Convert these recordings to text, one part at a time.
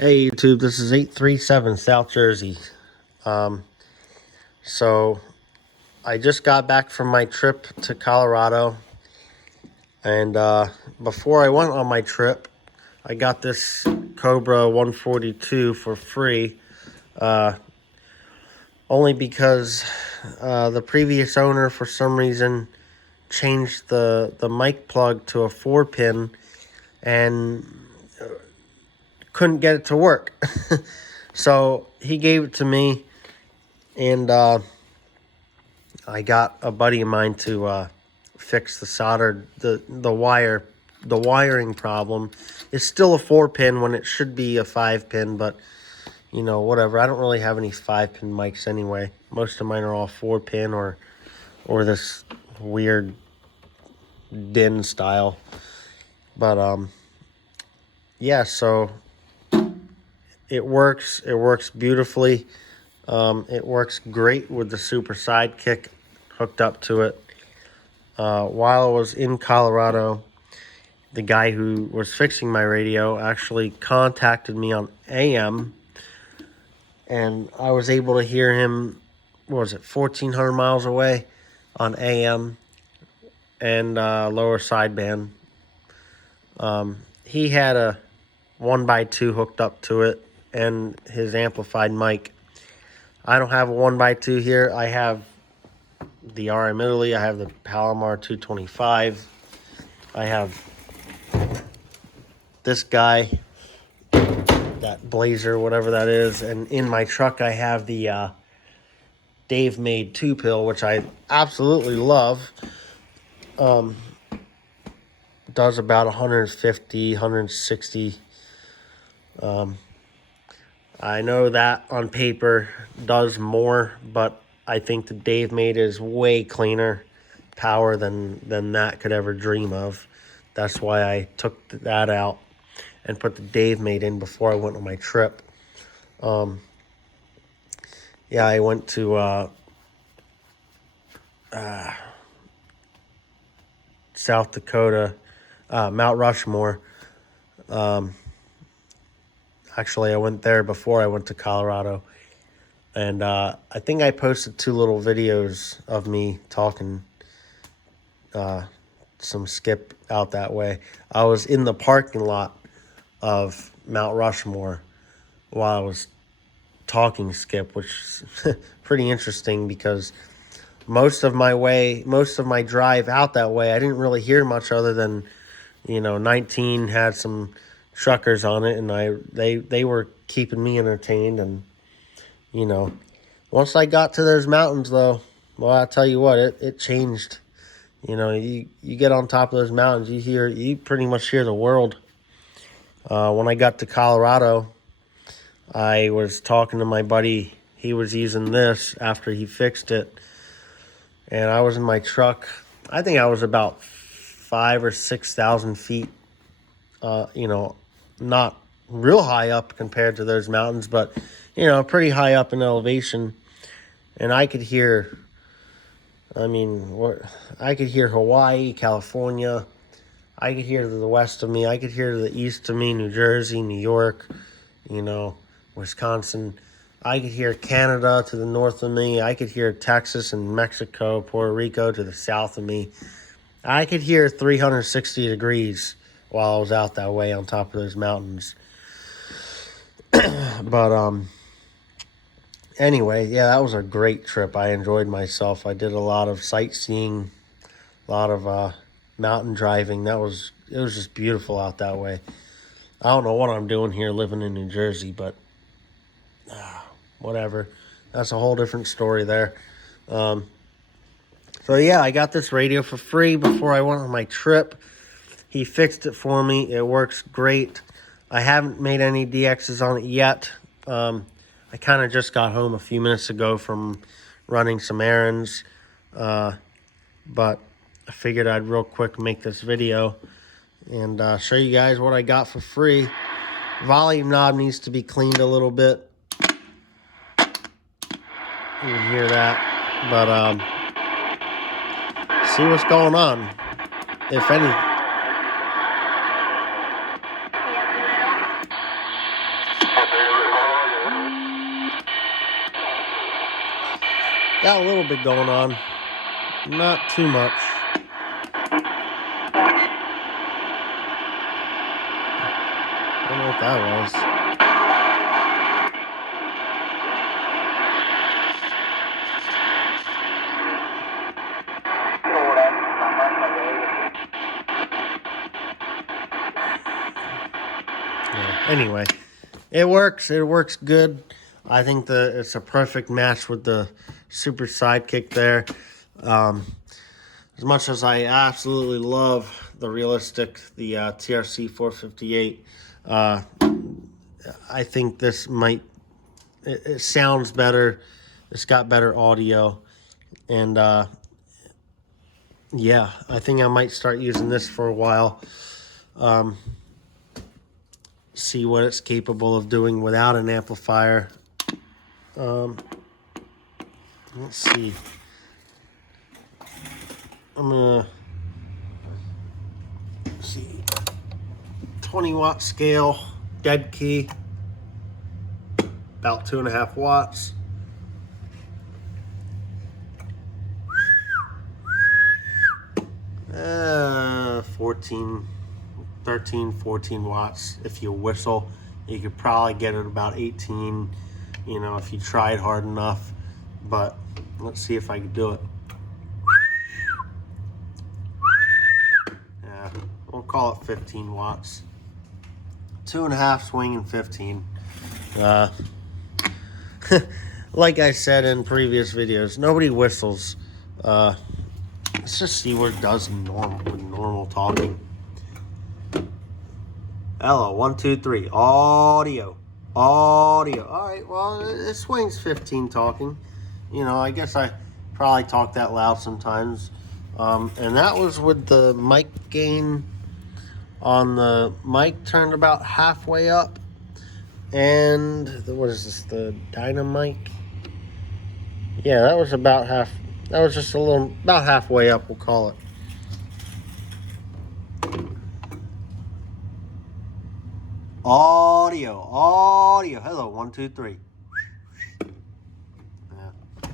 Hey YouTube, this is 837 South Jersey. Um, so I just got back from my trip to Colorado, and before I went on my trip, I got this Cobra 142 for free, only because the previous owner, for some reason, changed the mic plug to a 4-pin and couldn't get it to work. So he gave it to me, and I got a buddy of mine to fix the wiring problem. It's still a 4-pin when it should be a 5-pin, but you know, whatever. I don't really have any 5-pin mics anyway. Most of mine are all 4-pin or this weird DIN style. But yeah, so it works. It works beautifully. It works great with the Super Sidekick hooked up to it. While I was in Colorado, the guy who was fixing my radio actually contacted me on AM, and I was able to hear him, what was it, 1,400 miles away on AM and lower sideband. He had a 1x2 hooked up to it and his amplified mic. I don't have a 1x2 here. I have the RM Italy. I have the Palomar 225. I have this guy, that Blazer, whatever that is. And in my truck, I have the Dave made 2-pill, which I absolutely love. Does about 150, 160. I know that on paper does more, but I think the Dave made is way cleaner power than that could ever dream of. That's why I took that out and put the Dave made in before I went on my trip. Yeah, I went to South Dakota, Mount Rushmore. Actually, I went there before I went to Colorado. And I think I posted 2 little videos of me talking some skip out that way. I was in the parking lot of Mount Rushmore while I was talking skip, which is pretty interesting because most of my drive out that way, I didn't really hear much other than, 19 had some truckers on it, and they were keeping me entertained. And once I got to those mountains, though, well, I tell you what, it changed. You get on top of those mountains, you pretty much hear the world. When I got to Colorado, I was talking to my buddy. He was using this after he fixed it, and I was in my truck. I think I was about 5,000 or 6,000 feet. Not real high up compared to those mountains, but pretty high up in elevation. And I could hear, I could hear Hawaii, California. I could hear to the west of me. I could hear to the east of me, New Jersey, New York, Wisconsin. I could hear Canada to the north of me. I could hear Texas and Mexico, Puerto Rico to the south of me. I could hear 360 degrees while I was out that way on top of those mountains. But anyway, yeah, that was a great trip. I enjoyed myself. I did a lot of sightseeing, a lot of mountain driving. It was just beautiful out that way. I don't know what I'm doing here living in New Jersey, but whatever. That's a whole different story there. So yeah, I got this radio for free before I went on my trip. He fixed it for me. It works great. I haven't made any DXs on it yet. I kind of just got home a few minutes ago from running some errands. But I figured I'd real quick make this video and show you guys what I got for free. Volume knob needs to be cleaned a little bit. You can hear that. But see what's going on, if any. Got a little bit going on. Not too much. I don't know what that was. Yeah. Anyway, it works. It works good. I think it's a perfect match with the Super Sidekick there. As much as I absolutely love the realistic, the TRC 458, I think this might, it sounds better. It's got better audio. And yeah, I think I might start using this for a while. See what it's capable of doing without an amplifier. Let's see. I'm gonna see 20-watt scale, dead key, about 2.5 watts. Uh, 14 watts. If you whistle, you could probably get it about 18, you know, if you tried hard enough. But let's see if I can do it. Yeah, we'll call it 15 watts. 2.5 swinging 15. Like I said in previous videos, nobody whistles. Let's just see what it does with normal talking. Hello, 1, 2, 3. Audio. All right, well, it swings 15 talking. You know, I guess I probably talk that loud sometimes. And that was with the mic gain on the mic turned about halfway up. And what is this, the Dynamic? Yeah, that was about half. That was just about halfway up, we'll call it. Audio. Hello, 1, 2, 3. Yeah. I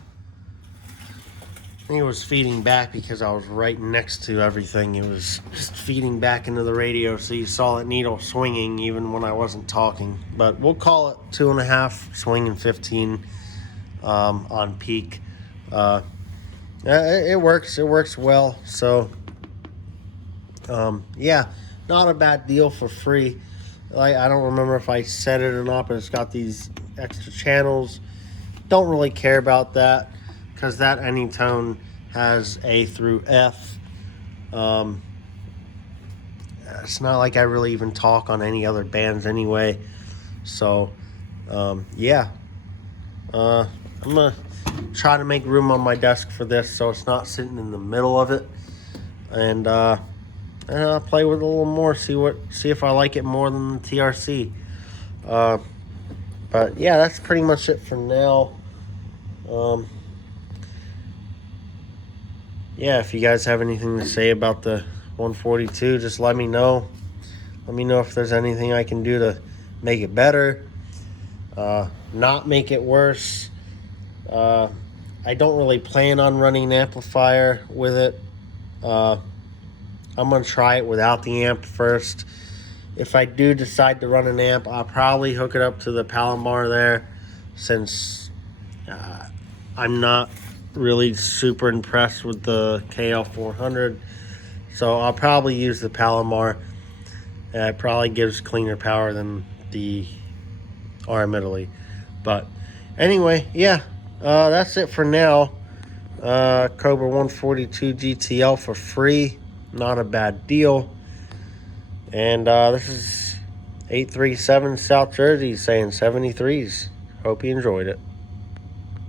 think it was feeding back because I was right next to everything. It was just feeding back into the radio, so you saw that needle swinging even when I wasn't talking. But we'll call it 2.5 swinging 15 on peak. It works. It works well. So, yeah, not a bad deal for free. I don't remember if I said it or not, but it's got these extra channels. Don't really care about that because that Anytone has A through F. It's not like I really even talk on any other bands anyway. So, yeah. I'm going to try to make room on my desk for this so it's not sitting in the middle of it. And I'll play with it a little more, see if I like it more than the TRC. But yeah, that's pretty much it for now. Yeah, if you guys have anything to say about the 142, just let me know. Let me know if there's anything I can do to make it better, not make it worse. I don't really plan on running an amplifier with it. I'm going to try it without the amp first. If I do decide to run an amp, I'll probably hook it up to the Palomar there, since I'm not really super impressed with the KL400. So I'll probably use the Palomar. It probably gives cleaner power than the RM Italy. But anyway, yeah, that's it for now. Cobra 142 GTL for free. Not a bad deal. And this is 837 South Jersey saying 73s. Hope you enjoyed it.